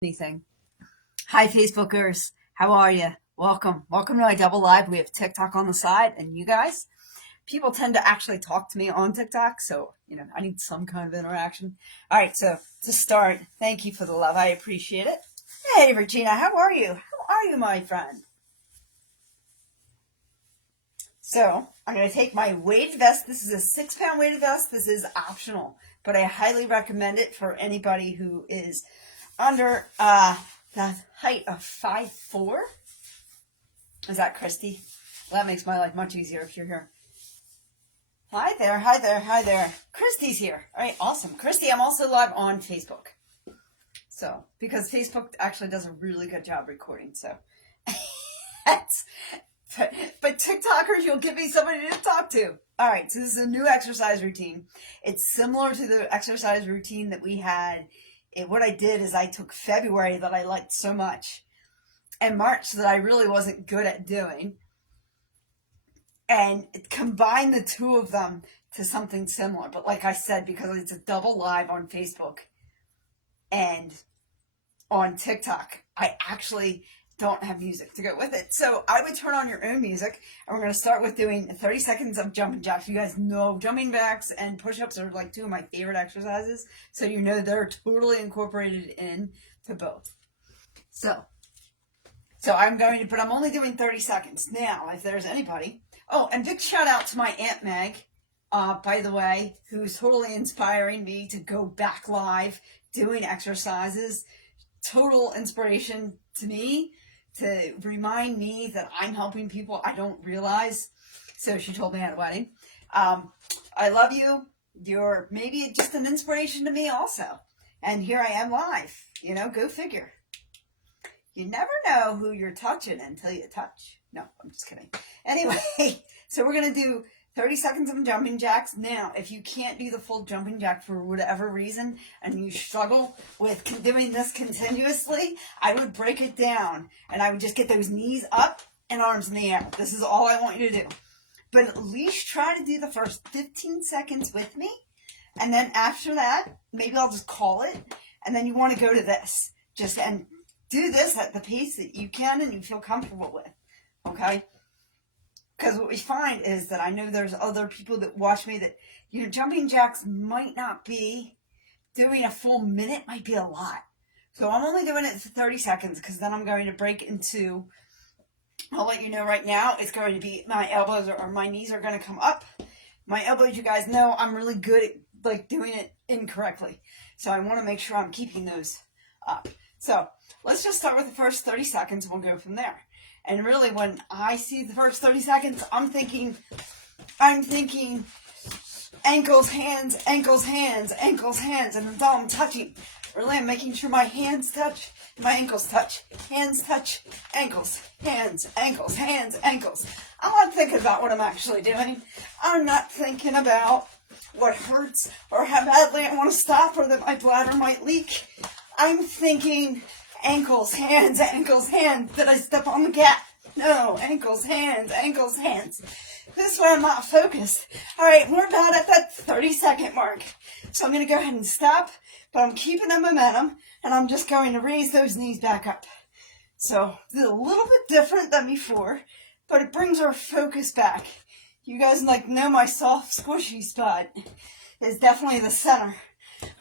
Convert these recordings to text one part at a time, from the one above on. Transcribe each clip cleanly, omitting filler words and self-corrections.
Anything. Hi, Facebookers. How are you? Welcome. Welcome to my double live. We have TikTok on the side, and you guys, people tend to actually talk to me on TikTok, so, I need some kind of interaction. All right, so to start, thank you for the love. I appreciate it. Hey, Regina, how are you? How are you, my friend? So, I'm going to take my weighted vest. This is a 6-pound weighted vest. This is optional, but I highly recommend it for anybody who is under the height of 5'4". Is that Christy? Well, that makes my life much easier if you're here. Hi there, hi there, hi there. Christy's here. All right, awesome. Christy, I'm also live on Facebook. So, because Facebook actually does a really good job recording, so. but TikTokers, you'll give me somebody to talk to. All right, so this is a new exercise routine. It's similar to the exercise routine that we had. What I did is I took February that I liked so much and March that I really wasn't good at doing and combined the two of them to something similar. But like I said, because it's a double live on Facebook and on TikTok, I actually don't have music to go with it. So I would turn on your own music, and we're going to start with doing 30 seconds of jumping jacks. You guys know jumping jacks and push-ups are like two of my favorite exercises. So you know they're totally incorporated in to both. So I'm but I'm only doing 30 seconds. Now, if there's anybody. Oh, and big shout out to my Aunt Meg, by the way, who's totally inspiring me to go back live doing exercises. Total inspiration to me to remind me that I'm helping people I don't realize. So she told me at a wedding. I love you. You're maybe just an inspiration to me also. And here I am live. Go figure. You never know who you're touching until you touch. No, I'm just kidding. Anyway, so we're going to do 30 seconds of jumping jacks. Now, if you can't do the full jumping jack for whatever reason and you struggle with doing this continuously, I would break it down and I would just get those knees up and arms in the air. This is all I want you to do. But at least try to do the first 15 seconds with me. And then after that, maybe I'll just call it. And then you want to go to this. And do this at the pace that you can and you feel comfortable with. Okay? Because what we find is that I know there's other people that watch me that, jumping jacks might not be, doing a full minute might be a lot. So I'm only doing it for 30 seconds because then I'm going to break into, I'll let you know right now, it's going to be my elbows or my knees are going to come up. My elbows, you guys know, I'm really good at doing it incorrectly. So I want to make sure I'm keeping those up. So let's just start with the first 30 seconds and we'll go from there. And really, when I see the first 30 seconds, I'm thinking ankles, hands, ankles, hands, ankles, hands, and until I'm touching. Really, I'm making sure my hands touch, my ankles touch, hands touch, ankles, hands, ankles, hands, ankles. I'm not thinking about what I'm actually doing. I'm not thinking about what hurts or how badly I want to stop or that my bladder might leak. I'm thinking ankles, hands, did I step on the gas? No, ankles, hands. This way I'm not focused. All right, we're about at that 30-second mark. So I'm going to go ahead and stop, but I'm keeping the momentum, and I'm just going to raise those knees back up. So it's a little bit different than before, but it brings our focus back. You guys know my soft, squishy spot is definitely the center.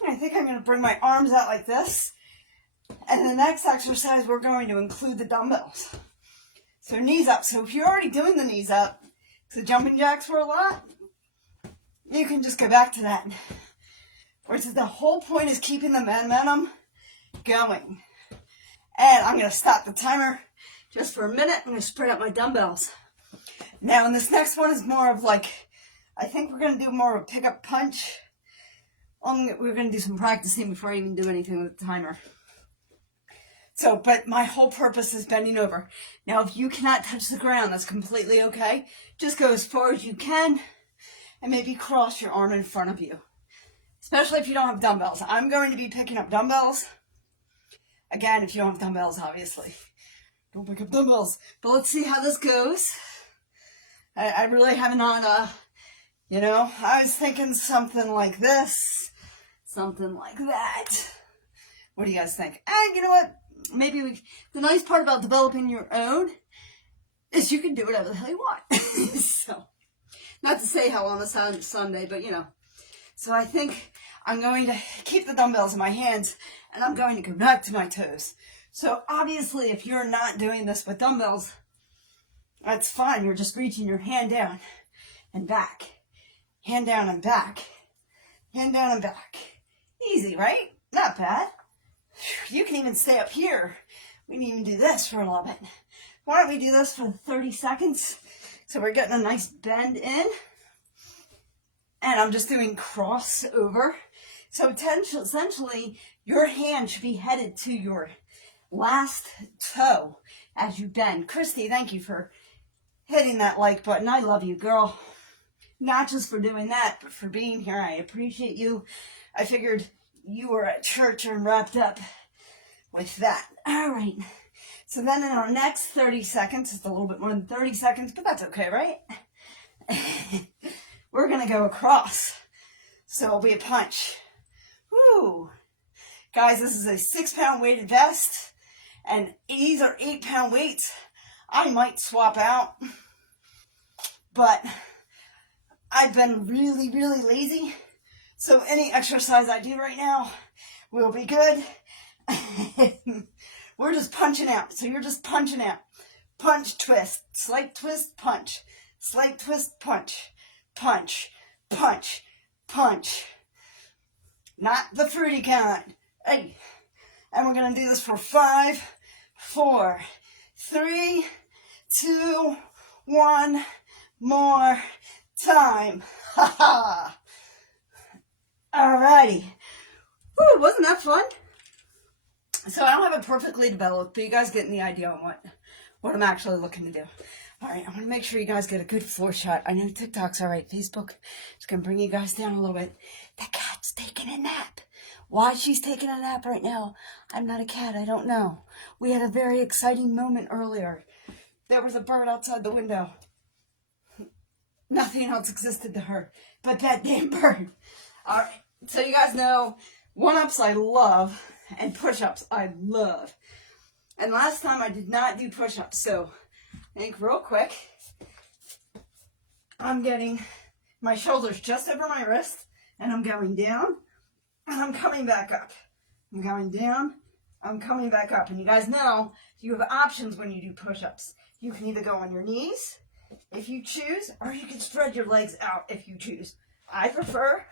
I think I'm going to bring my arms out like this. And the next exercise, we're going to include the dumbbells. So knees up. So if you're already doing the knees up, so jumping jacks were a lot, you can just go back to that. Whereas the whole point is keeping the momentum going. And I'm going to stop the timer just for a minute. I'm going to spread out my dumbbells. Now, and this next one is more of I think we're going to do more of a pick-up punch. We're going to do some practicing before I even do anything with the timer. So, but my whole purpose is bending over. Now, if you cannot touch the ground, that's completely okay. Just go as far as you can and maybe cross your arm in front of you. Especially if you don't have dumbbells. I'm going to be picking up dumbbells. Again, if you don't have dumbbells, obviously. Don't pick up dumbbells. But let's see how this goes. I really haven't on I was thinking something like this. Something like that. What do you guys think? And you know what? Maybe the nice part about developing your own is you can do whatever the hell you want. So, not to say how on a Sunday, but you know. So I think I'm going to keep the dumbbells in my hands and I'm going to go back to my toes. So obviously if you're not doing this with dumbbells, that's fine. You're just reaching your hand down and back. Hand down and back. Hand down and back. Easy, right? Not bad. You can even stay up here. We can even do this for a little bit. Why don't we do this for 30 seconds? So we're getting a nice bend in. And I'm just doing crossover. So essentially, your hand should be headed to your last toe as you bend. Christy, thank you for hitting that like button. I love you, girl. Not just for doing that, but for being here. I appreciate you. I figured you were at church and wrapped up with that. All right. So then in our next 30 seconds, it's a little bit more than 30 seconds, but that's okay, right? We're going to go across. So it'll be a punch. Woo. Guys, this is a 6-pound weighted vest, and these are 8-pound weights. I might swap out, but I've been really, really lazy. So any exercise I do right now will be good. We're just punching out. So you're just punching out. Punch, twist, slight twist, punch. Slight twist, punch. Punch, punch, punch. Not the fruity kind. Hey. And we're going to do this for 5, 4, 3, 2, 1. More time. Ha ha. Alrighty. Woo, wasn't that fun? So I don't have it perfectly developed, but you guys getting the idea on what I'm actually looking to do. All right, I want to make sure you guys get a good floor shot. I know TikTok's all right. Facebook is going to bring you guys down a little bit. The cat's taking a nap. Why she's taking a nap right now, I'm not a cat. I don't know. We had a very exciting moment earlier. There was a bird outside the window. Nothing else existed to her but that damn bird. All right, so you guys know one-ups I love and push-ups I love. And last time I did not do push-ups, so I think real quick, I'm getting my shoulders just over my wrist, and I'm going down, and I'm coming back up. I'm going down, I'm coming back up. And you guys know you have options when you do push-ups. You can either go on your knees, if you choose, or you can spread your legs out if you choose. I prefer,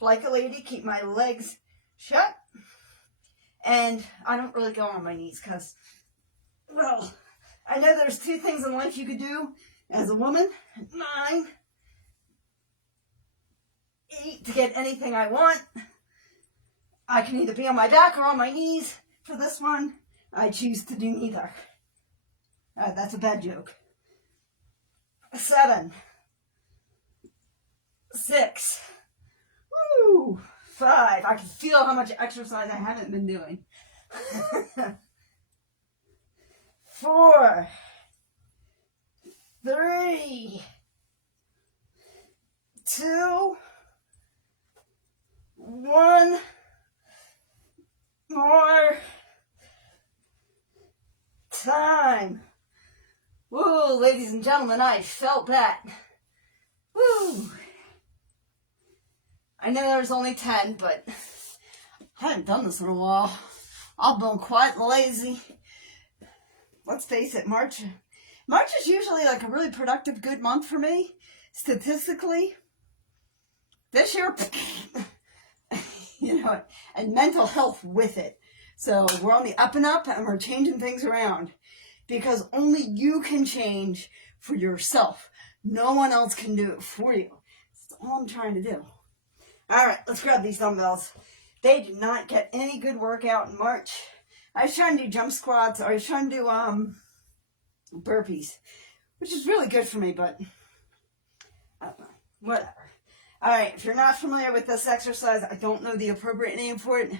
like a lady, keep my legs shut. And I don't really go on my knees because, well, I know there's 2 things in life you could do as a woman. 9, 8 to get anything I want. I can either be on my back or on my knees. For this one, I choose to do neither. That's a bad joke. 7, 6, woo, 5. I can feel how much exercise I haven't been doing. 4, 3, 2, 1. More time. Woo, ladies and gentlemen, I felt that. Woo. I know there's only 10, but I haven't done this in a while. I've been quite lazy. Let's face it, March is usually like a really productive, good month for me, statistically. This year, you know, and mental health with it. So we're on the up and up, and we're changing things around. Because only you can change for yourself. No one else can do it for you. That's all I'm trying to do. All right, let's grab these dumbbells. They do not get any good workout in March. I was trying to do jump squats, or I was trying to do burpees, which is really good for me, but I don't know. Whatever. All right, if you're not familiar with this exercise, I don't know the appropriate name for it.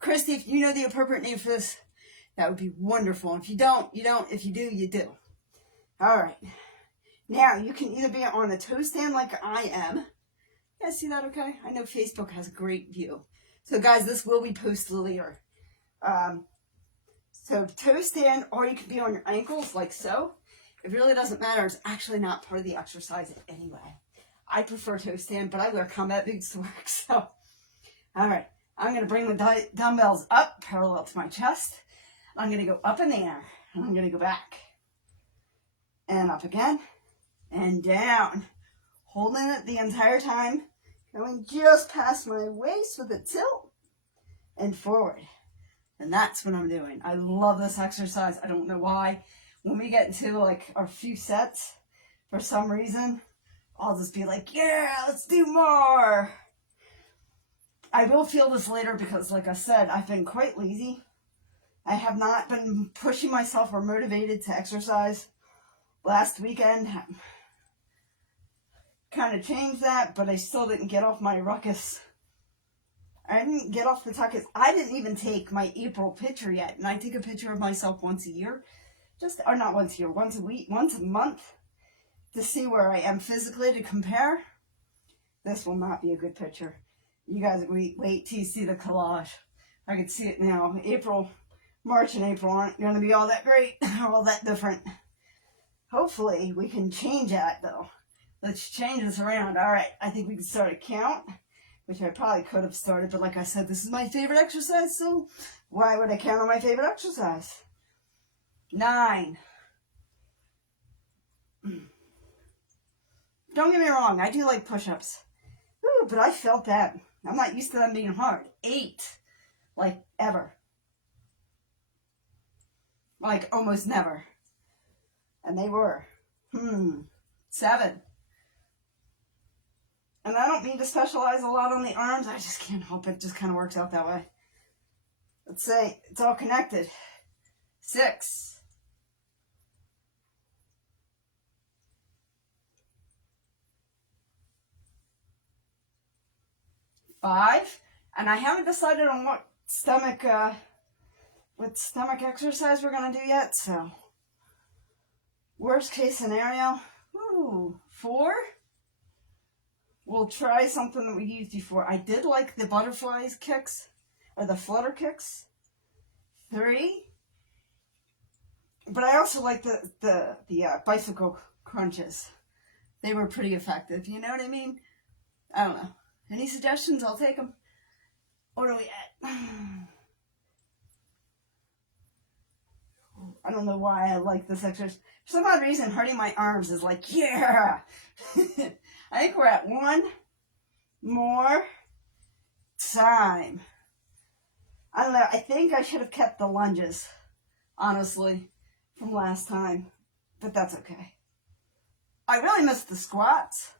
Christy, if you know the appropriate name for this, that would be wonderful. If you don't, you don't. If you do, you do. All right. Now, you can either be on a toe stand like I am. You guys see that okay? I know Facebook has a great view. So, guys, this will be posted later. So toe stand, or you can be on your ankles like so. It really doesn't matter. It's actually not part of the exercise anyway. I prefer toe stand, but I wear combat boots to work. So, all right. I'm going to bring the dumbbells up parallel to my chest. I'm going to go up in the air. And I'm going to go back. And up again. And down. Holding it the entire time. Going just past my waist with a tilt. And forward. And that's what I'm doing. I love this exercise. I don't know why. When we get into like our few sets, for some reason, I'll just be like, yeah, let's do more. I will feel this later because, like I said, I've been quite lazy. I have not been pushing myself or motivated to exercise. Last weekend kind of changed that, but I still didn't get off my ruckus. I didn't get off the tuckus. I didn't even take my April picture yet. And I take a picture of myself once a year. Or not once a year, once a week, once a month. To see where I am physically to compare. This will not be a good picture. You guys wait till you see the collage. I can see it now. March and April aren't going to be all that great. All that different. Hopefully we can change that though. Let's change this around. All right. I think we can start a count. Which I probably could have started, but like I said, this is my favorite exercise, so why would I count on my favorite exercise? 9. Don't get me wrong, I do like push-ups. Ooh, but I felt that. I'm not used to them being hard. 8. Like, ever. Like, almost never. And they were. 7. And I don't mean to specialize a lot on the arms. I just can't help it. It just kind of works out that way. Let's say it's all connected. 6. 5. And I haven't decided on what stomach exercise we're going to do yet. So, worst case scenario. 4. We'll try something that we used before. I did like the butterflies kicks, or the flutter kicks. 3. But I also like the bicycle crunches. They were pretty effective. You know what I mean? I don't know. Any suggestions? I'll take them. What are we at? I don't know why I like this exercise. For some odd reason, hurting my arms is like, yeah. I think we're at 1 more time. I don't know. I think I should have kept the lunges, honestly, from last time. But that's okay. I really missed the squats.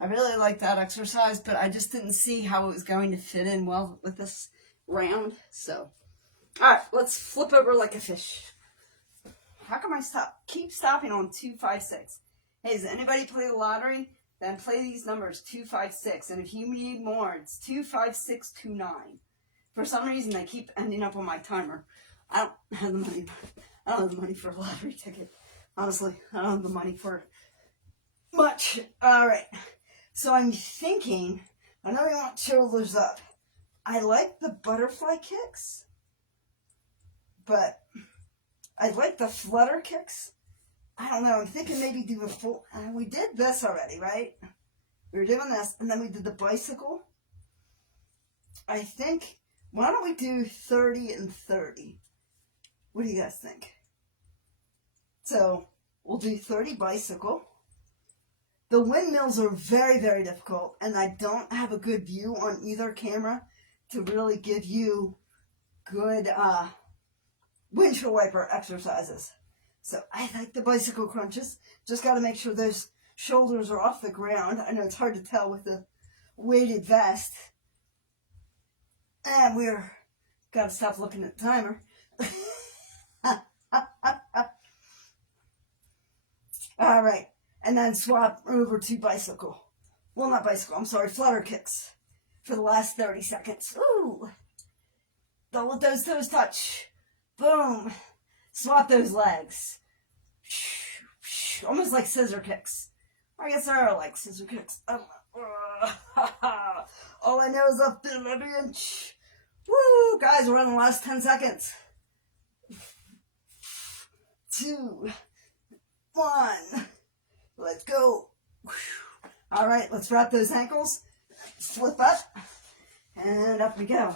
I really like that exercise, but I just didn't see how it was going to fit in well with this round. So, all right, let's flip over like a fish. How come I keep stopping on 2, 5, 6? Hey, does anybody play the lottery? Then play these numbers 2, 5, 6. And if you need more, it's 2, 5, 6, 2, 9. For some reason, they keep ending up on my timer. I don't have the money. I don't have the money for a lottery ticket. Honestly, I don't have the money for much. All right. So I'm thinking, I know we want shoulders up. I like the butterfly kicks, but I like the flutter kicks. I don't know. I'm thinking maybe do a full. We did this already, right? We were doing this, and then we did the bicycle. I think, why don't we do 30 and 30? What do you guys think? So we'll do 30 bicycle. The windmills are very, very difficult, and I don't have a good view on either camera to really give you good windshield wiper exercises. So I like the bicycle crunches. Just got to make sure those shoulders are off the ground. I know it's hard to tell with the weighted vest. And we're got to stop looking at the timer. All right. And then swap over to bicycle. Well, not bicycle. I'm sorry. Flutter kicks for the last 30 seconds. Ooh. Don't let those toes touch. Boom. Swap those legs. Almost like scissor kicks. I guess they are like scissor kicks. All I know is up to every inch. Woo, guys, we're on the last 10 seconds. 2, 1. Let's go. All right, let's wrap those ankles. Flip up. And up we go.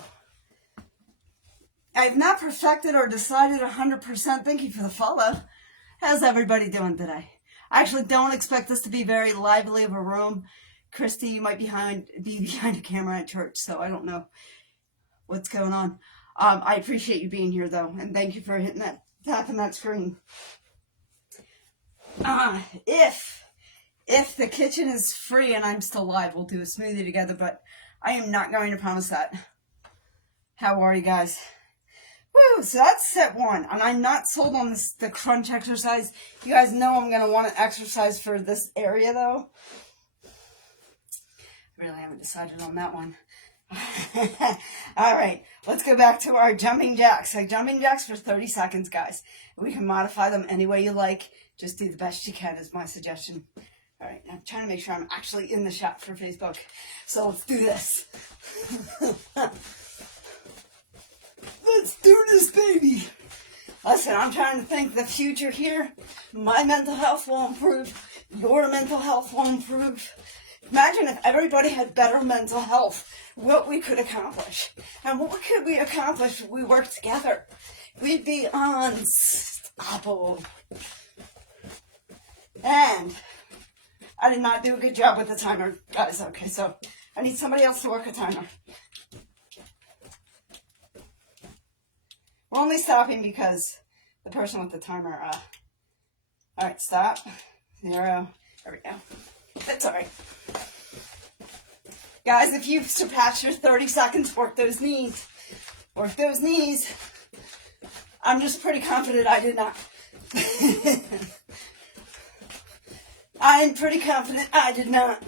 I've not perfected or decided 100%. Thank you for the follow. How's everybody doing today? I actually don't expect this to be very lively of a room. Christy, you might be behind a camera at church, so I don't know what's going on. I appreciate you being here, though, and thank you for tapping that screen. If the kitchen is free and I'm still live, we'll do a smoothie together, but I am not going to promise that. How are you guys? Woo, so that's set 1, and I'm not sold on the crunch exercise. You guys know I'm going to want to exercise for this area, though. Really haven't decided on that one. All right, let's go back to our jumping jacks. Like jumping jacks for 30 seconds, guys. We can modify them any way you like. Just do the best you can is my suggestion. All right, I'm trying to make sure I'm actually in the shot for Facebook. So let's do this. Let's do this, baby. Listen, I'm trying to think the future here. My mental health will improve. Your mental health will improve. Imagine if everybody had better mental health, what we could accomplish. And what could we accomplish if we worked together? We'd be unstoppable. And I did not do a good job with the timer, guys. Okay, so I need somebody else to work a timer. We're only stopping because the person with the timer, all right, stop. 0. There we go. That's all right. Guys, if you've surpassed your 30 seconds, work those knees. Work those knees. I'm just pretty confident I did not. I'm pretty confident I did not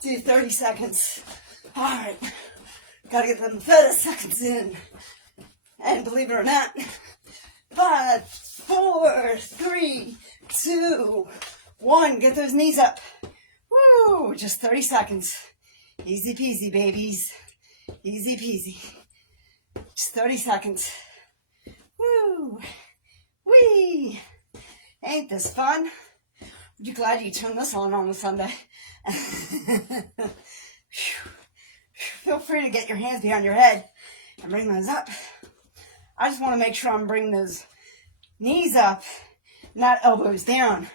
do 30 seconds. All right. Gotta get them 30 seconds in. And believe it or not, 5, 4, 3, 2, 1. Get those knees up. Woo! Just 30 seconds. Easy peasy, babies. Easy peasy. Just 30 seconds. Woo! Wee! Ain't this fun? Are you glad you turned this on a Sunday? Feel free to get your hands behind your head and bring those up. I just want to make sure I'm bringing those knees up, not elbows down,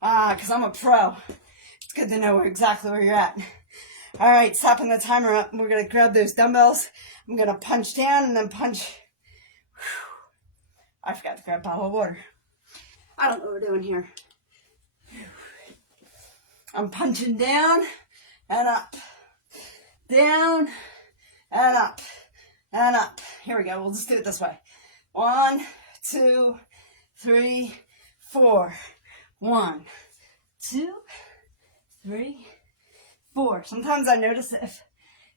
because I'm a pro. It's good to know exactly where you're at. All right, stopping the timer up. We're going to grab those dumbbells. I'm going to punch down and then punch. I forgot to grab a bottle of water. I don't know what we're doing here. I'm punching down and up. Down and up and up. Here we go. We'll just do it this way. 1, 2, 3, 4. 1, 2, 3, 4. Sometimes I notice that if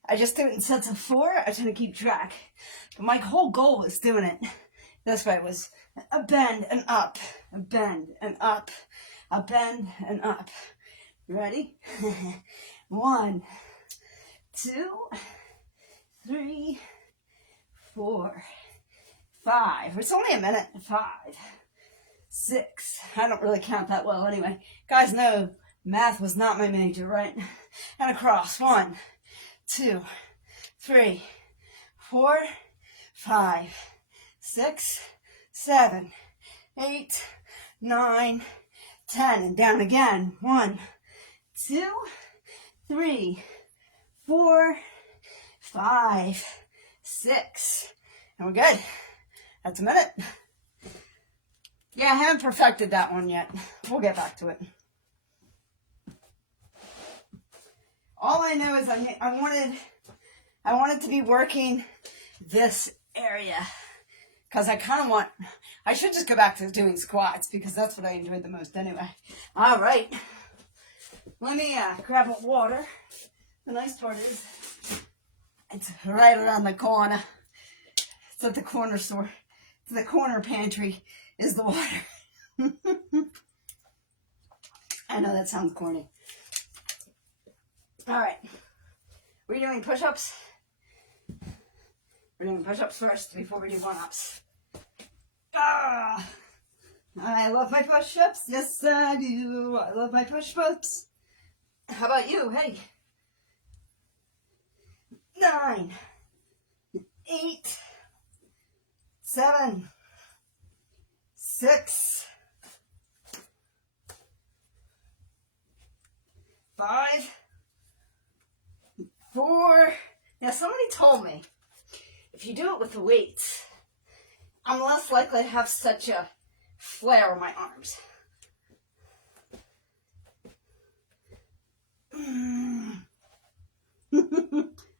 I just do it in sets of 4, I tend to keep track. But my whole goal was doing it this way was a bend and up, a bend and up, a bend and up. You ready? 1, 2, 3, 4, 5. It's only a minute. 5, 6. I don't really count that well anyway. Guys know math was not my major, right? And across. 1, 2, 3, 4, 5, 6, 7, 8, 9, 10. And down again. 1, 2, 3, 4, 5, 6. And we're good. That's a minute. Yeah, I haven't perfected that one yet. We'll get back to it. All I know is I wanted to be working this area. Because I should just go back to doing squats because that's what I enjoyed the most anyway. All right. Let me grab a water. The nice part is it's right around the corner. It's at the corner store. It's the corner pantry is the water. I know that sounds corny. All right. We're doing push-ups. We're doing push-ups first before we do one-ups. Ah, I love my push-ups. Yes, I do. I love my push-ups. How about you? Hey. 9, 8, 7, 6, 5, 4. Now, somebody told me if you do it with the weights, I'm less likely to have such a flare on my arms.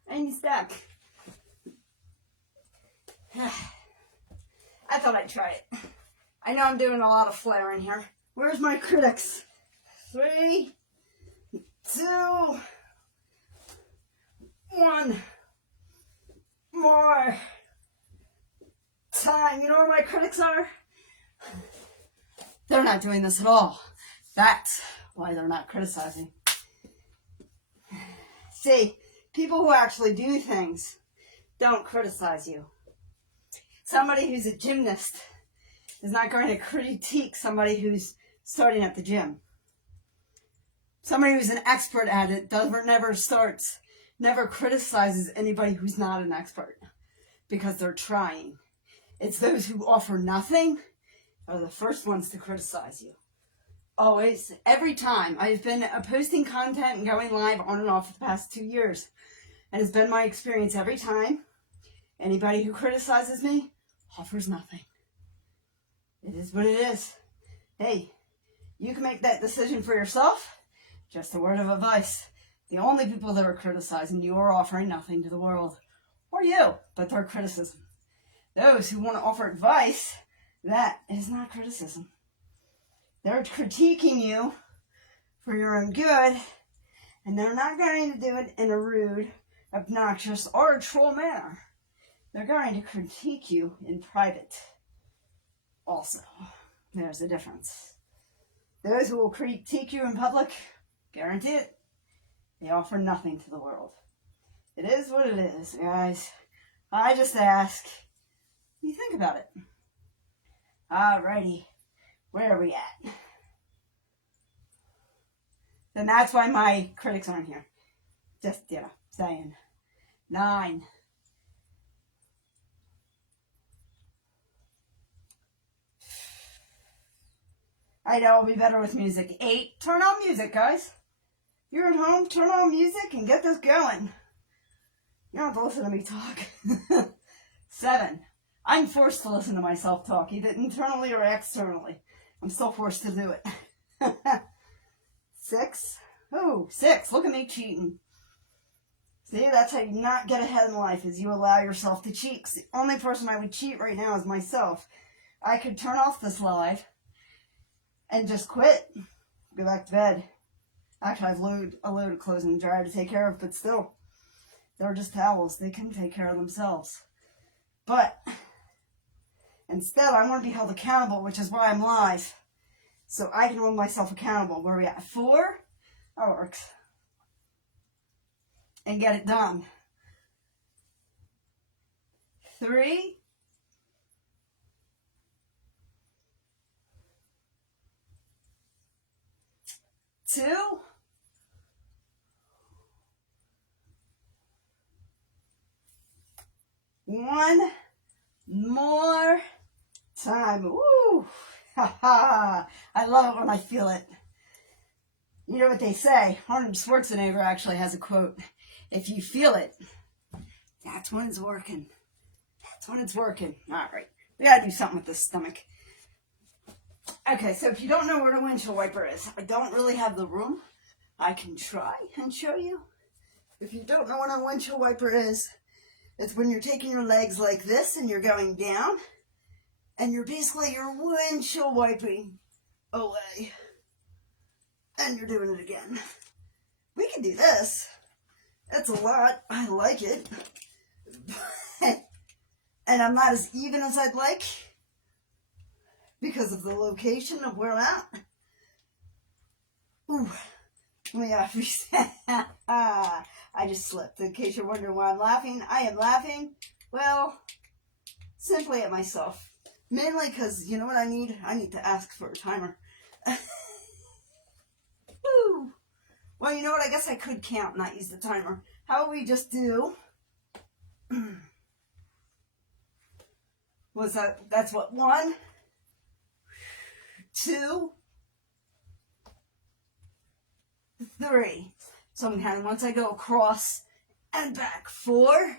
I need stack. I thought I'd try it. I know I'm doing a lot of flaring here. Where's my critics? 3, 2, 1. More time. You know where my critics are? They're not doing this at all. That's why they're not criticizing. See, people who actually do things don't criticize you. Somebody who's a gymnast is not going to critique somebody who's starting at the gym. Somebody who's an expert at it never criticizes anybody who's not an expert because they're trying. It's those who offer nothing are the first ones to criticize you. Always, every time. I've been posting content and going live on and off for the past 2 years. And it's been my experience every time. Anybody who criticizes me offers nothing. It is what it is. Hey, you can make that decision for yourself. Just a word of advice. The only people that are criticizing you are offering nothing to the world. Or you, but they're criticism. Those who want to offer advice, that is not criticism. They're critiquing you for your own good, and they're not going to do it in a rude, obnoxious, or a troll manner. They're going to critique you in private. Also, there's a difference. Those who will critique you in public, guarantee it, they offer nothing to the world. It is what it is, guys. I just ask you think about it. Alrighty, where are we at? Then that's why my critics aren't here. Just, saying. 9. I know I'll be better with music. 8. Turn on music, guys. You're at home, turn on music and get this going. You don't have to listen to me talk. 7. I'm forced to listen to myself talk, either internally or externally. I'm still forced to do it. 6. Oh, 6. Look at me cheating. See, that's how you not get ahead in life, is you allow yourself to cheat. 'Cause the only person I would cheat right now is myself. I could turn off this live and just quit. Go back to bed. Actually, I have a load of clothes in the dryer to take care of, but still, they're just towels. They can take care of themselves. But instead, I want to be held accountable, which is why I'm live. So I can hold myself accountable. Where are we at? 4? That works. And get it done. 3. 2. 1. More time. Woo! Ha ha! I love it when I feel it. You know what they say? Arnold Schwarzenegger actually has a quote. If you feel it, that's when it's working. That's when it's working. All right. We got to do something with this stomach. Okay, so if you don't know where the windshield wiper is, I don't really have the room. I can try and show you. If you don't know what a windshield wiper is, it's when you're taking your legs like this and you're going down, and you're windshield wiping away. And you're doing it again. We can do this. That's a lot. I like it. And I'm not as even as I'd like because of the location of where I'm at. Ooh. Let me reset. I just slipped. In case you're wondering why I'm laughing, I am laughing Well, simply at myself. Mainly because, you know what I need? I need to ask for a timer. Woo. Well, you know what? I guess I could count and not use the timer. How about we just do... Was that... That's what? 1, 2, 3. So I'm counting once I go across and back. 4.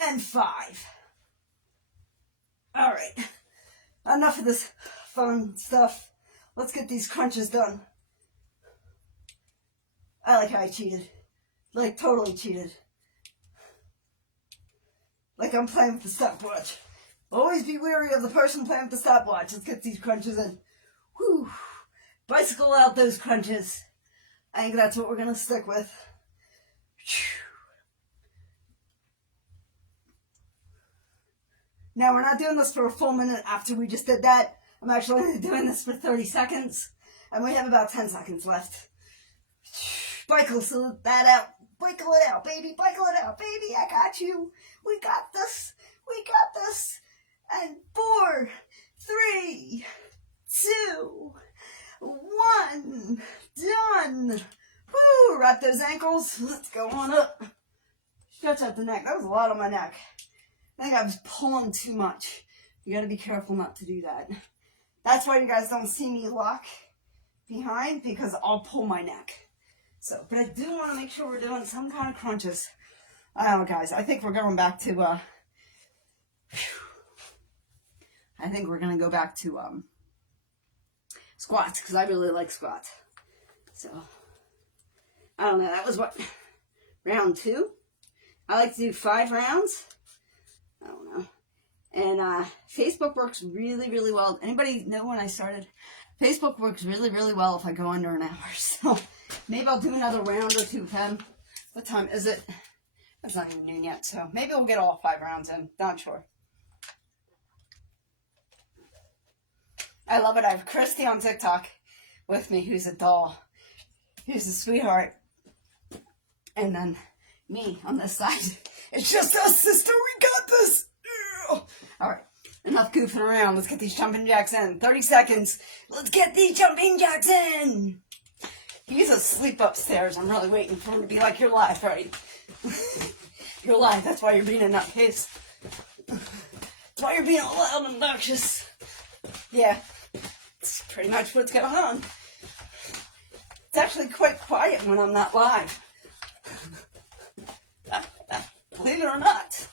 And 5. All right. Enough of this fun stuff. Let's get these crunches done. I like how I cheated. Like, totally cheated. Like I'm playing with the stopwatch. Always be wary of the person playing with the stopwatch. Let's get these crunches in. Whew. Bicycle out those crunches. I think that's what we're going to stick with. Now, we're not doing this for a full minute after we just did that. I'm actually only doing this for 30 seconds. And we have about 10 seconds left. Bicycle that out. Bicycle it out, baby. Bicycle it out, baby. I got you. We got this. We got this. And 4, 3, 2, 1. Done. Woo! Wrap those ankles. Let's go on up. Stretch out the neck. That was a lot on my neck. I think I was pulling too much. You got to be careful not to do that. That's why you guys don't see me lock behind, because I'll pull my neck. So, but I do want to make sure we're doing some kind of crunches. I don't know, guys. I think we're going back to, I think we're going to go back to, squats, because I really like squats. So, I don't know. That was what, round 2? I like to do 5 rounds. I don't know. And Facebook works really, really well. Anybody know when I started? Facebook works really, really well if I go under an hour. So maybe I'll do another round or 2 of them. What time is it? It's not even noon yet. So maybe we'll get all 5 rounds in. Not sure. I love it. I have Christy on TikTok with me, who's a doll. Who's a sweetheart. And then me on this side. It's just us, sister. We got this. All right. Enough goofing around. Let's get these jumping jacks in. 30 seconds. Let's get these jumping jacks in. He's asleep upstairs. I'm really waiting for him to be like, you're live, right? You're live. That's why you're being a nutcase. That's why you're being all loud and obnoxious. Yeah. It's pretty much what's going on. It's actually quite quiet when I'm not live. Believe it or not,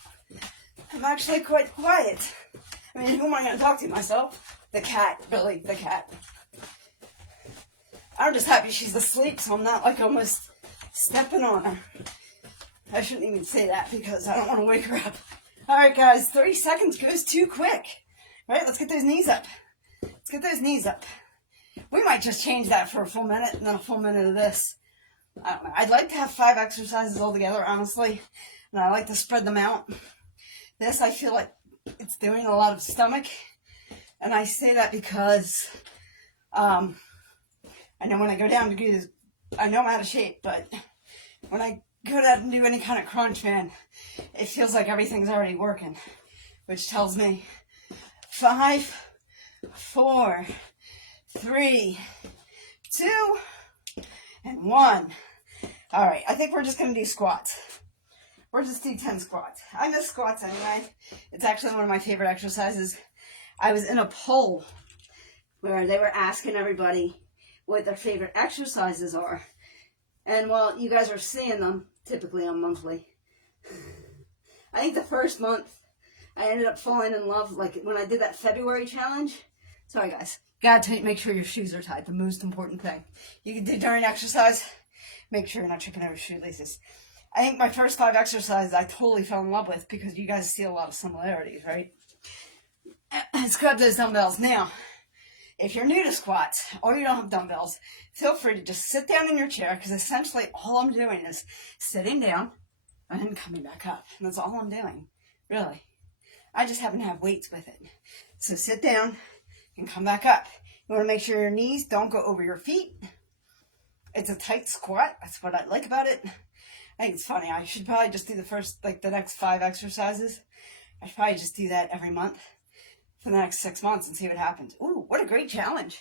I'm actually quite quiet. I mean, who am I going to talk to? Myself? The cat, really, the cat. I'm just happy she's asleep, so I'm not like almost stepping on her. I shouldn't even say that because I don't want to wake her up. All right, guys, 30 seconds goes too quick. All right, let's get those knees up. Let's get those knees up. We might just change that for a full minute and then a full minute of this. I don't know. I'd like to have 5 exercises altogether, honestly. And I like to spread them out. This, I feel like it's doing a lot of stomach. And I say that because I know when I go down to do this, I know I'm out of shape, but when I go down and do any kind of crunch, man, it feels like everything's already working. Which tells me 5, 4, 3, 2, and 1. All right, I think we're just going to do squats. We'll just do 10 squats. I miss squats anyway. It's actually one of my favorite exercises. I was in a poll where they were asking everybody what their favorite exercises are. And, well, you guys are seeing them typically on monthly. I think the first month I ended up falling in love, like when I did that February challenge. Sorry, guys. Gotta make sure your shoes are tied. The most important thing. You can do during exercise, make sure you're not tripping over shoelaces. I think my first 5 exercises I totally fell in love with because you guys see a lot of similarities, right? Let's grab those dumbbells. Now, if you're new to squats or you don't have dumbbells, feel free to just sit down in your chair because essentially all I'm doing is sitting down and then coming back up. And that's all I'm doing, really. I just happen to have weights with it. So sit down and come back up. You want to make sure your knees don't go over your feet. it's a tight squat. That's what I like about it. I think it's funny. I should probably just do the next 5 exercises. I should probably just do that every month for the next 6 months and see what happens. Ooh, what a great challenge.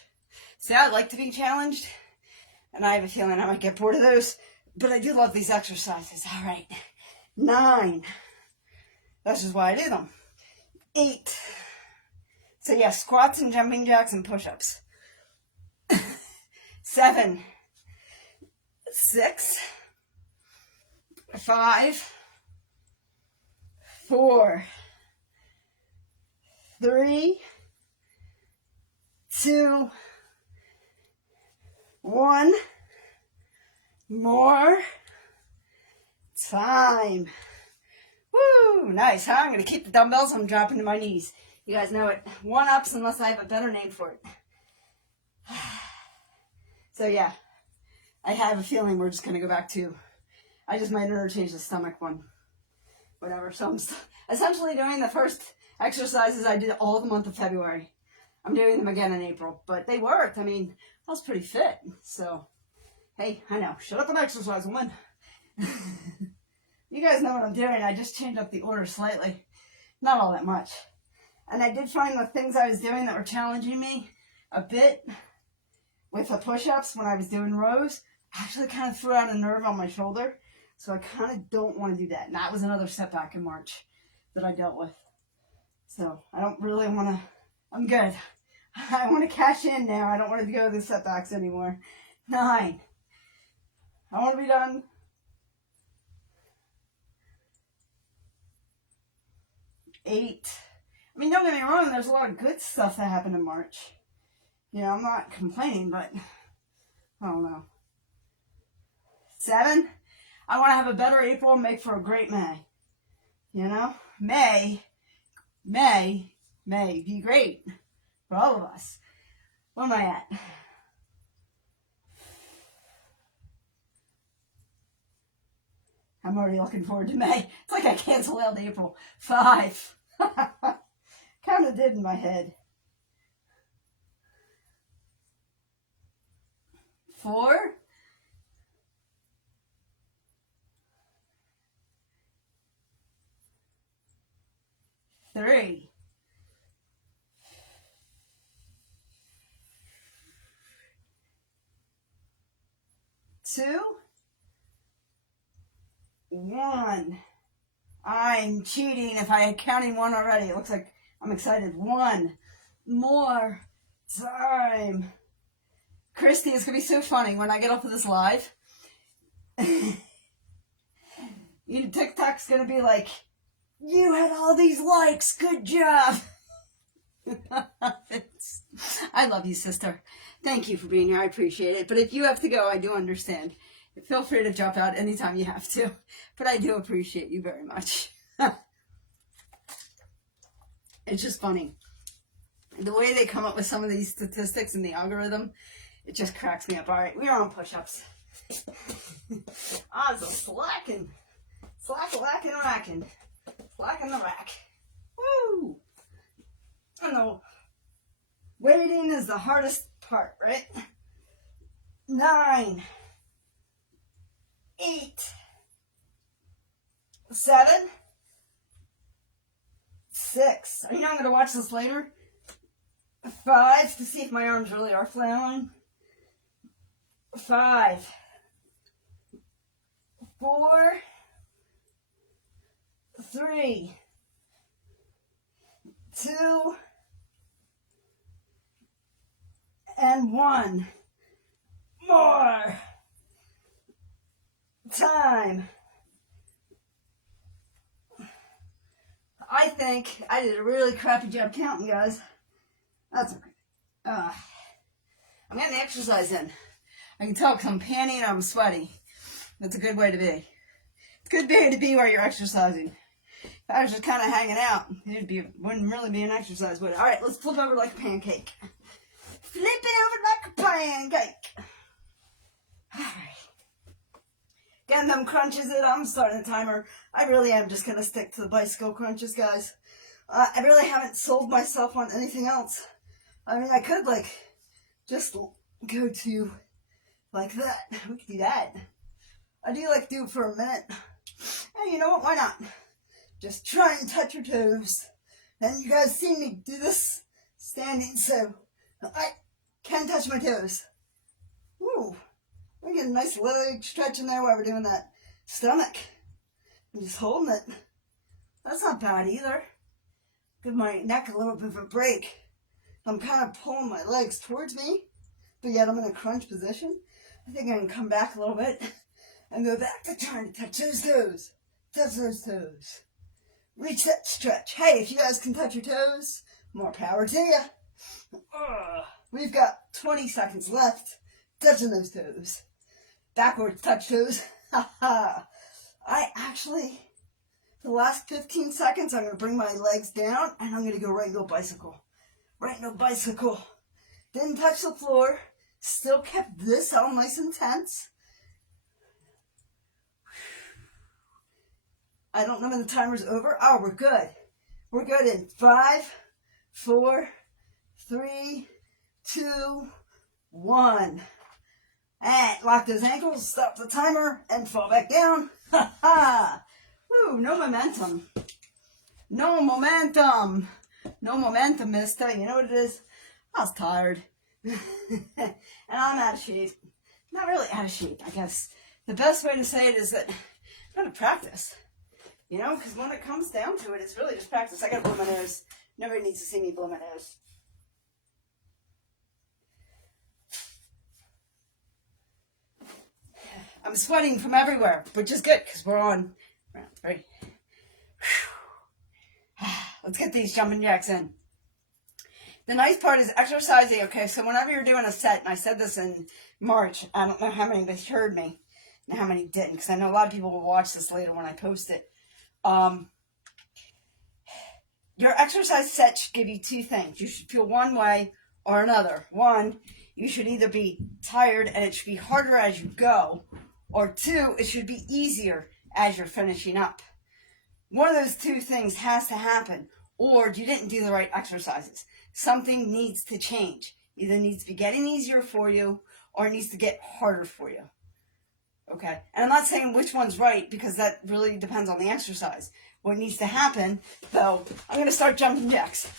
See, I like to be challenged, and I have a feeling I might get bored of those, but I do love these exercises. All right. 9. That's just why I do them. 8. So yeah, squats and jumping jacks and push-ups. 7. 6. 5. 4. 3. 2. 1. More time. Woo, nice, huh? I'm going to keep the dumbbells. I'm dropping to my knees. You guys know it. 1-ups unless I have a better name for it. So yeah, I have a feeling we're just going to go back to, I just might interchange the stomach one. Whatever. So I'm essentially doing the first exercises I did all the month of February. I'm doing them again in April, but they worked. I mean, I was pretty fit. So, hey, I know. Shut up and exercise, woman. You guys know what I'm doing. I just changed up the order slightly. Not all that much. And I did find the things I was doing that were challenging me a bit with the push-ups when I was doing rows. Actually kind of threw out a nerve on my shoulder. So I kind of don't want to do that. And that was another setback in March that I dealt with. So I don't really want to, I'm good. I want to cash in now. I don't want to go to the setbacks anymore. 9. I want to be done. 8. I mean, don't get me wrong, there's a lot of good stuff that happened in March. You know, I'm not complaining, but I don't know. 7. I want to have a better April and make for a great May. You know? May be great for all of us. Where am I at? I'm already looking forward to May. It's like I canceled out April. 5. Kind of did in my head. 4. 3. 2. 1. I'm cheating if I had counting 1 already. It looks like I'm excited. 1 more time. Christy, it's going to be so funny when I get off of this live. TikTok's going to be like, you had all these likes. Good job. I love you, sister. Thank you for being here. I appreciate it. But if you have to go, I do understand. Feel free to drop out anytime you have to. But I do appreciate you very much. It's just funny. The way they come up with some of these statistics in the algorithm, it just cracks me up. All right, we are on push-ups. I'm so slacking. Slacking, racking. Slacking the rack. Woo! I know. Waiting is the hardest part, right? 9. 8. 7. 6. You know I'm going to watch this later. 5 to see if my arms really are flailing. 5. 4. 3. 2. And 1. More time. I think I did a really crappy job counting, guys. That's okay. I'm getting the exercise in. I can tell because I'm panting and I'm sweaty. That's a good way to be. It's a good way to be while you're exercising. If I was just kind of hanging out, wouldn't really be an exercise, would it? All right, let's flip over like a pancake. Flip it over like a pancake. All right. Getting them crunches in. I'm starting the timer. I really am just going to stick to the bicycle crunches, guys. I really haven't sold myself on anything else. I mean, I could, just go to, like that. We could do that. I do like to do it for a minute. And you know what? Why not? Just try and touch your toes. And you guys see me do this standing, so I can touch my toes. Woo! We get a nice leg stretch in there while we're doing that stomach. I'm just holding it. That's not bad either. Give my neck a little bit of a break. I'm kind of pulling my legs towards me, but yet I'm in a crunch position. I think I can come back a little bit and go back to trying to touch those toes. Touch those toes. Reach that stretch. Hey, if you guys can touch your toes, more power to you. We've got 20 seconds left touching those toes. Backwards touch toes. I actually, for the last 15 seconds, I'm going to bring my legs down and I'm going to go right into a bicycle. Right into a bicycle. Didn't touch the floor. Still kept this all nice and tense. I don't know when the timer's over. Oh, we're good. We're good in 5, 4, 3, 2, 1. And lock those ankles, stop the timer, and fall back down. Ha ha! Woo, no momentum. No momentum. No momentum, mister. You know what it is? I was tired. And I'm out of shape. Not really out of shape, I guess. The best way to say it is that I'm going to practice. You know, because when it comes down to it, it's really just practice. I got to blow my nose. Nobody needs to see me blow my nose. I'm sweating from everywhere, which is good because we're on round 3. Let's get these jumping jacks in. The nice part is exercising. Okay, so whenever you're doing a set, and I said this in March, I don't know how many of you heard me and how many didn't, because I know a lot of people will watch this later when I post it. Your exercise set should give you 2 things. You should feel one way or another. 1, you should either be tired and it should be harder as you go, or 2, it should be easier as you're finishing up. One of those 2 things has to happen, or you didn't do the right exercises. Something needs to change. Either needs to be getting easier for you, or it needs to get harder for you. Okay? And I'm not saying which one's right, because that really depends on the exercise. What needs to happen, though, I'm going to start jumping jacks.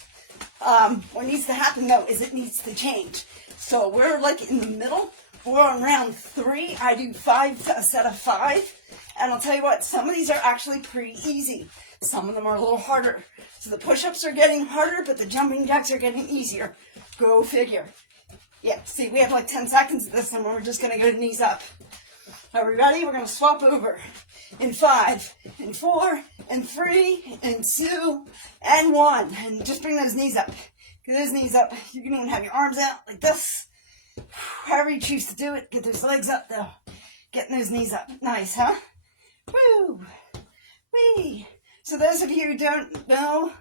What needs to happen, though, is it needs to change. So we're like in the middle. We're on round 3. I do 5, a set of 5. And I'll tell you what, some of these are actually pretty easy. Some of them are a little harder. So the push-ups are getting harder, but the jumping jacks are getting easier. Go figure. Yeah, see, we have like 10 seconds of this, and we're just going to go knees up. Are we ready? We're going to swap over in 5, in 4, in 3, in 2, and 1. And just bring those knees up. Get those knees up. You can even have your arms out like this. However you choose to do it, get those legs up though. Getting those knees up. Nice, huh? Woo! Wee! So those of you who don't know,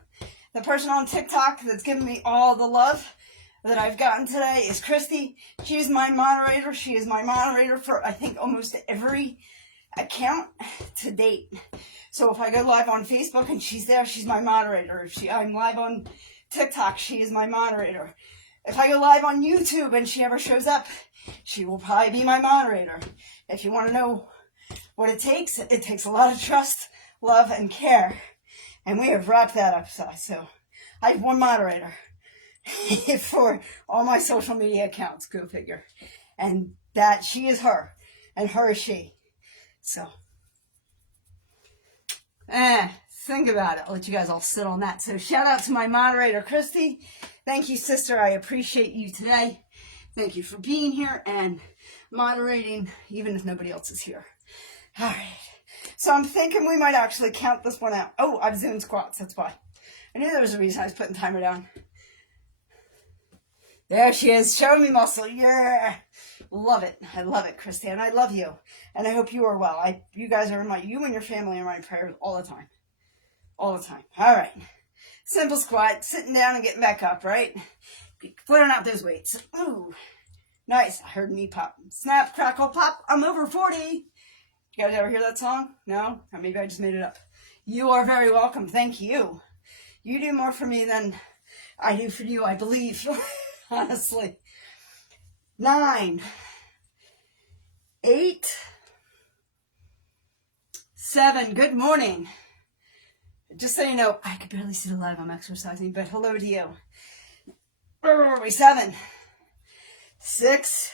the person on TikTok that's giving me all the love that I've gotten today is Christy. She is my moderator. She is my moderator for, I think, almost every account to date. So if I go live on Facebook and she's there, she's my moderator. If I'm live on TikTok, she is my moderator. If I go live on YouTube and she ever shows up, she will probably be my moderator. If you want to know what it takes a lot of trust, love, and care. And we have wrapped that up. So I have one moderator for all my social media accounts, go figure. And that she is her, and her is she. So, think about it. I'll let you guys all sit on that. So shout out to my moderator, Christy. Thank you, sister. I appreciate you today. Thank you for being here and moderating, even if nobody else is here. All right. So I'm thinking we might actually count this one out. Oh, I've zoomed squats. That's why. I knew there was a reason I was putting the timer down. There she is. Showing me muscle. Yeah. Love it. I love it, Christy. And I love you. And I hope you are well. You guys are you and your family are in my prayers all the time. All the time. All right. Simple squat. Sitting down and getting back up, right? Flaring out those weights. Ooh. Nice. I heard me pop. Snap, crackle, pop. I'm over 40. You guys ever hear that song? No? Or maybe I just made it up. You are very welcome. Thank you. You do more for me than I do for you, I believe. Honestly. 9, 8, 7. Good morning. Just so you know, I can barely see the light. I'm exercising, but hello to you. Where were we? 7, 6,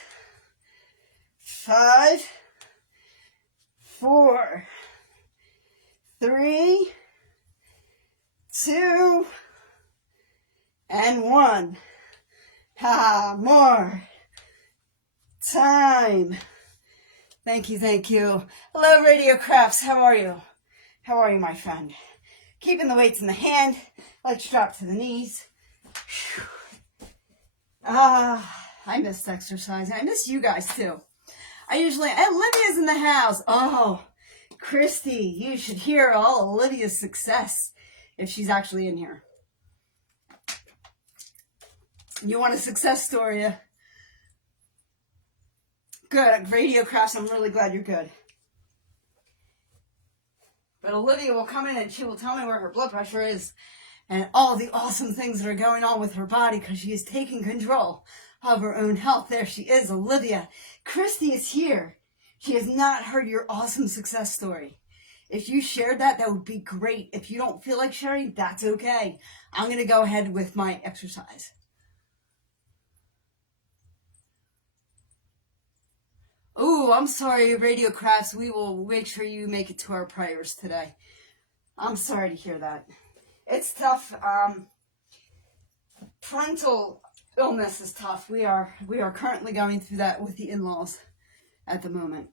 5, 4, 3, 2, and 1. More time. Thank you, thank you. Hello, Radio Crafts. How are you? How are you, my friend? Keeping the weights in the hand. Let's drop to the knees. I missed exercising. I miss you guys, too. Olivia's in the house. Oh, Christy, you should hear all Olivia's success if she's actually in here. You want a success story? Good. Radio Crafts, I'm really glad you're good. But Olivia will come in and she will tell me where her blood pressure is and all the awesome things that are going on with her body because she is taking control of her own health. There she is, Olivia. Christy is here. She has not heard your awesome success story. If you shared that, that would be great. If you don't feel like sharing, that's okay. I'm going to go ahead with my exercise. Oh, I'm sorry, Radio Crafts. We will make sure you make it to our prayers today. I'm sorry to hear that. It's tough. Parental illness is tough. We are currently going through that with the in-laws at the moment.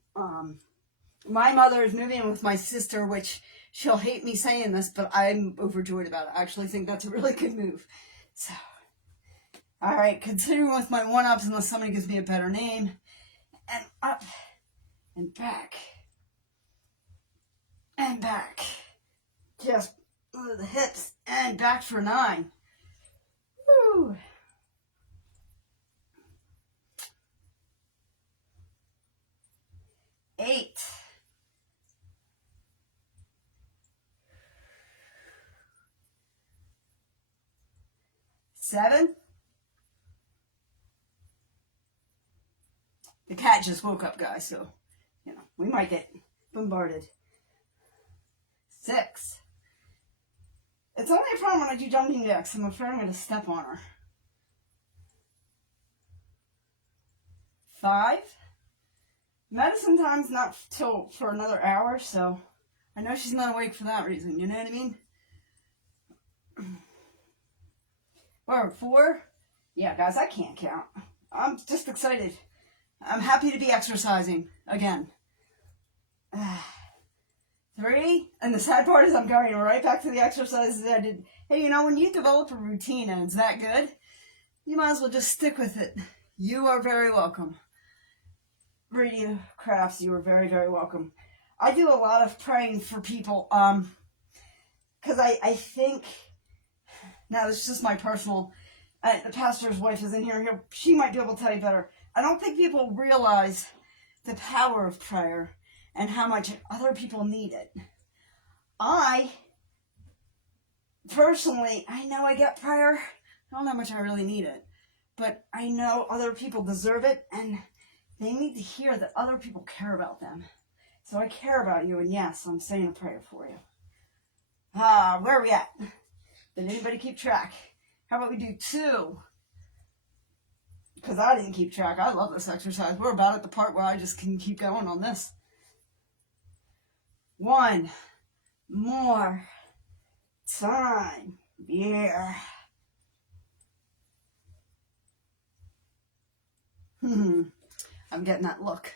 My mother is moving in with my sister, which she'll hate me saying this, but I'm overjoyed about it. I actually think that's a really good move. So, all right, continuing with my one-ups unless somebody gives me a better name. And up, and back, and back. Just the hips, and back for 9. Woo. 8. 7. The cat just woke up, guys, so, we might get bombarded. 6. It's only a problem when I do jumping jacks. I'm afraid I'm going to step on her. 5. Medicine time's not till for another hour, so I know she's not awake for that reason, you know what I mean? Or 4. Yeah, guys, I can't count. I'm just excited. I'm happy to be exercising again. 3, and the sad part is I'm going right back to the exercises I did. Hey, when you develop a routine and it's that good, you might as well just stick with it. You are very welcome. Radio Crafts, you are very, very welcome. I do a lot of praying for people, because I think, now this is just my personal, the pastor's wife is in here, she might be able to tell you better. I don't think people realize the power of prayer and how much other people need it. I, personally, I know I get prayer. I don't know how much I really need it. But I know other people deserve it, and they need to hear that other people care about them. So I care about you, and yes, I'm saying a prayer for you. Where are we at? Did anybody keep track? How about we do 2? Because I didn't keep track. I love this exercise. We're about at the part where I just can keep going on this. 1. More time. Yeah. I'm getting that look.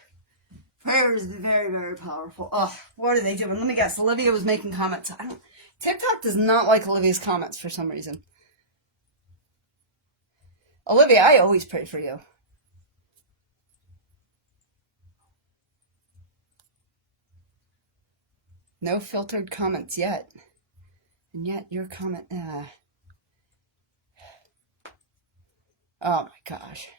Prayer is very, very powerful. Oh, what are they doing? Let me guess. Olivia was making comments. TikTok does not like Olivia's comments for some reason. Olivia, I always pray for you. No filtered comments yet. And yet your comment... Oh my gosh.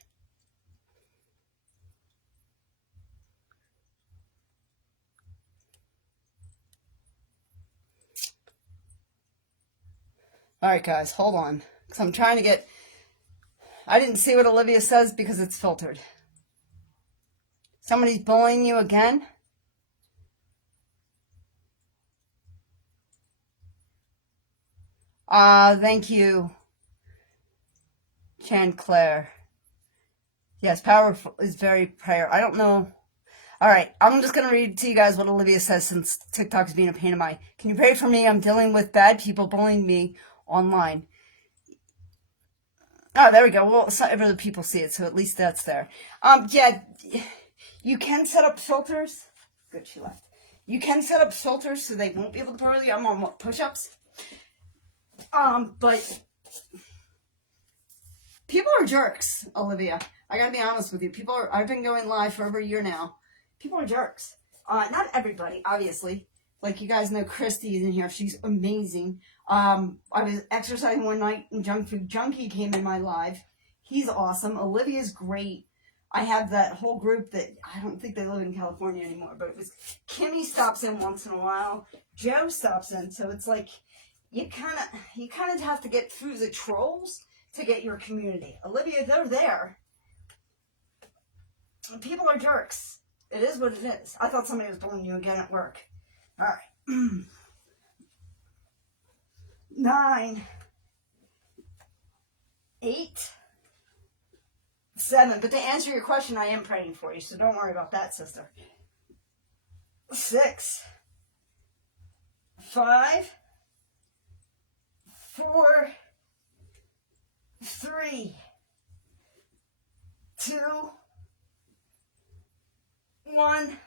Alright guys, hold on. Because I'm trying to get... I didn't see what Olivia says because it's filtered. Somebody's bullying you again? Thank you, Chanclair. Yes, powerful is very prayer. I don't know. All right, I'm just going to read to you guys what Olivia says since TikTok is being a pain in my... Can you pray for me? I'm dealing with bad people bullying me online. Oh, there we go. Well, it's not every other people see it, so at least that's there. Yeah, you can set up filters. Good, she left. You can set up filters so they won't be able to bully you. I'm on what, push-ups? But people are jerks, Olivia. I gotta be honest with you. I've been going live for over a year now. People are jerks. Not everybody, obviously. Like, you guys know Christy is in here. She's amazing. I was exercising one night and Junk Food Junkie came in my live. He's awesome. Olivia's great. I have that whole group that I don't think they live in California anymore, but it was Kimmy stops in once in a while. Joe stops in. So it's like you kind of have to get through the trolls to get your community. Olivia, they're there. People are jerks. It is what it is. I thought somebody was bullying you again at work. All right. 9, 8, 7. But to answer your question, I am praying for you, so don't worry about that, sister. 6, 5, 4, 3, 2, 1.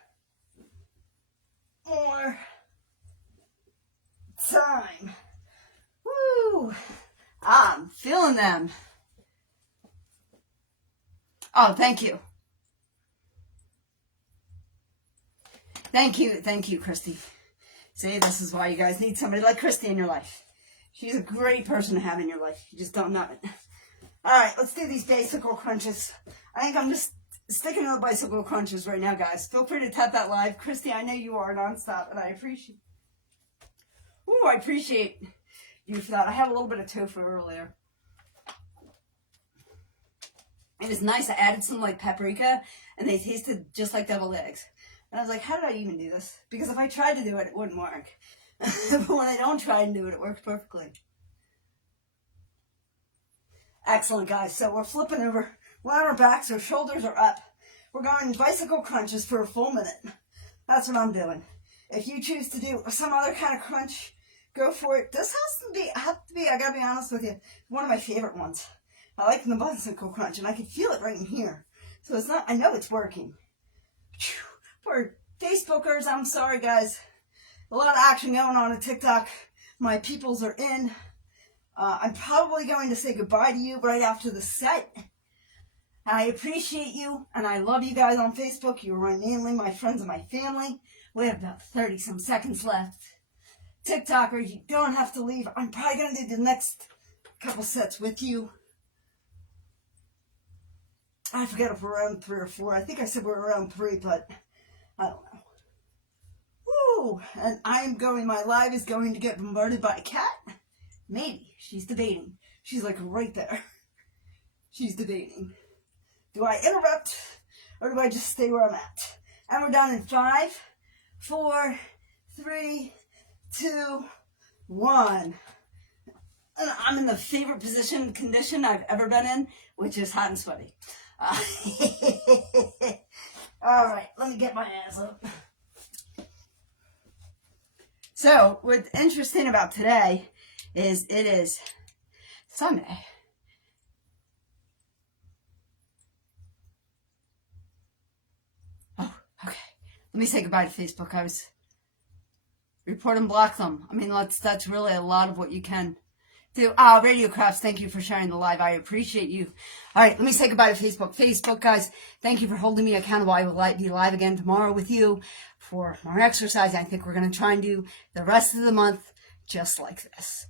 More time. Woo! I'm feeling them. Oh, thank you. Thank you, Christy. See, this is why you guys need somebody like Christy in your life. She's a great person to have in your life. You just don't know it. All right, let's do these bicycle crunches. I think I'm just sticking to the bicycle crunches right now, guys. Feel free to tap that live. Christy, I know you are nonstop, and I appreciate you for that. I had a little bit of tofu earlier. It was nice. I added some like paprika, and they tasted just like deviled eggs. And I was like, how did I even do this? Because if I tried to do it, it wouldn't work. But when I don't try and do it, it works perfectly. Excellent, guys. So we're flipping over. We're on our backs. Our shoulders are up. We're going bicycle crunches for a full minute. That's what I'm doing. If you choose to do some other kind of crunch, go for it. This has to be, I gotta be honest with you, one of my favorite ones. I like the bicycle crunch, and I can feel it right in here. So it's not, I know it's working. For Facebookers, I'm sorry, guys. A lot of action going on TikTok. My peoples are in. I'm probably going to say goodbye to you right after the set. I appreciate you, and I love you guys on Facebook. You're mainly my friends and my family. We have about 30-some seconds left. TikTokers, you don't have to leave. I'm probably going to do the next couple sets with you. I forget if we're around 3 or 4. I think I said we're around 3, but I don't know. Woo! And my live is going to get bombarded by a cat. Maybe. She's debating. She's like right there. She's debating. Do I interrupt or do I just stay where I'm at? And we're done in 5, 4, 3, 2, 1. And I'm in the favorite condition I've ever been in, which is hot and sweaty. All right, let me get my ass up. So, what's interesting about today is it is Sunday. Oh, okay. Let me say goodbye to Facebook. I was report and block them. I mean, that's really a lot of what you can do. Radio Crafts, thank you for sharing the live. I appreciate you. All right, let me say goodbye to Facebook. Facebook, guys, thank you for holding me accountable. I will be live again tomorrow with you for more exercise. I think we're going to try and do the rest of the month just like this.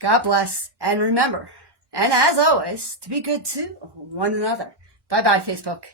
God bless. And remember, and as always, to be good to one another. Bye-bye, Facebook.